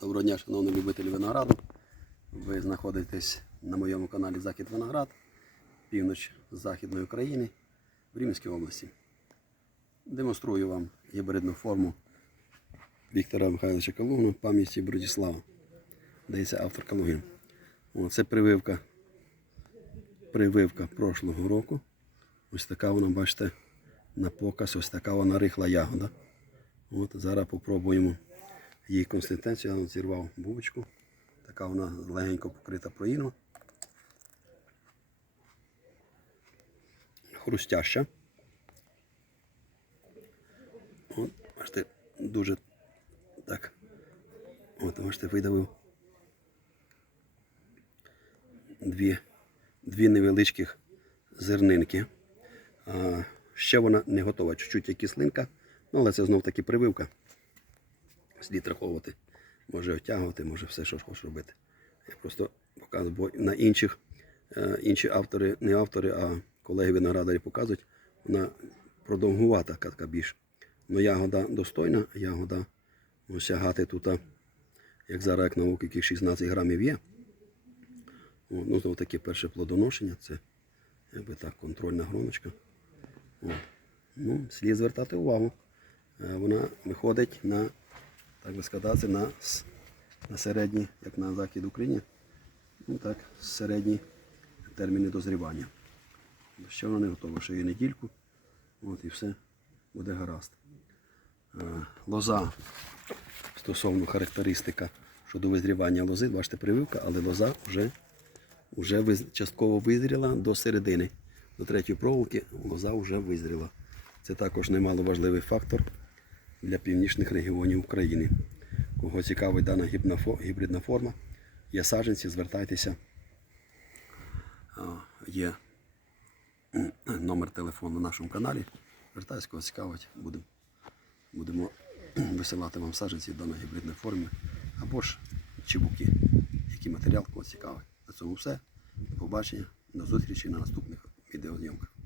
Доброго дня, шановні любителі винограду. Ви знаходитесь на моєму каналі Захід Виноград, північ Західної України в Рівненській області. Демонструю вам гібридну форму Віктора Михайловича Калугна пам'яті Бродіслава. Дається автор Калугин. О, Це прививка, прививка прошлого року. Ось така вона, бачите, на показ, ось така вона рихла ягода. От зараз попробуємо її консистенцію. Зірвав бубочку. Така вона легенько покрита проїном. Хрустяща. От, бачите, дуже так. От, бачите, видавив дві, дві невеличких зернинки. А, ще вона не готова. Чуть-чуть є кислинка, ну, але це знов таки прививка. Слід раховувати. Може отягувати, може все, що хочеш робити. Я просто показую, бо на інших, е, інші автори, не автори, а колеги виноградарі показують, вона продовгувата така більш. Ну, ягода достойна, ягода осягати тут, як зараз, як науки, яких 16 грамів є. О, ну, знову таке перше плодоношення, це якби так, контрольна гроночка. Ну, слід звертати увагу. Е, Вона виходить на, так би сказати, на, на середні, як на захід України, ну так, середні терміни дозрівання. Ще вона не готова, ще є недільку. От і все буде гаразд. Е, Лоза стосовно характеристика щодо визрівання лози, бачите, прививка, але лоза вже, вже частково визріла до середини. До третьої проволоки лоза вже визріла. Це також немало важливий фактор для північних регіонів України. Кого цікавить дана гібридна форма, є саджанці, звертайтеся. Є номер телефону на нашому каналі. Звертайтеся, кого цікавить, будемо, будемо висилати вам саджанці в даній гібридній формі або ж чебуки, який матеріал кого цікавить. На цьому все. До побачення, до зустрічі на наступних відеозйомках.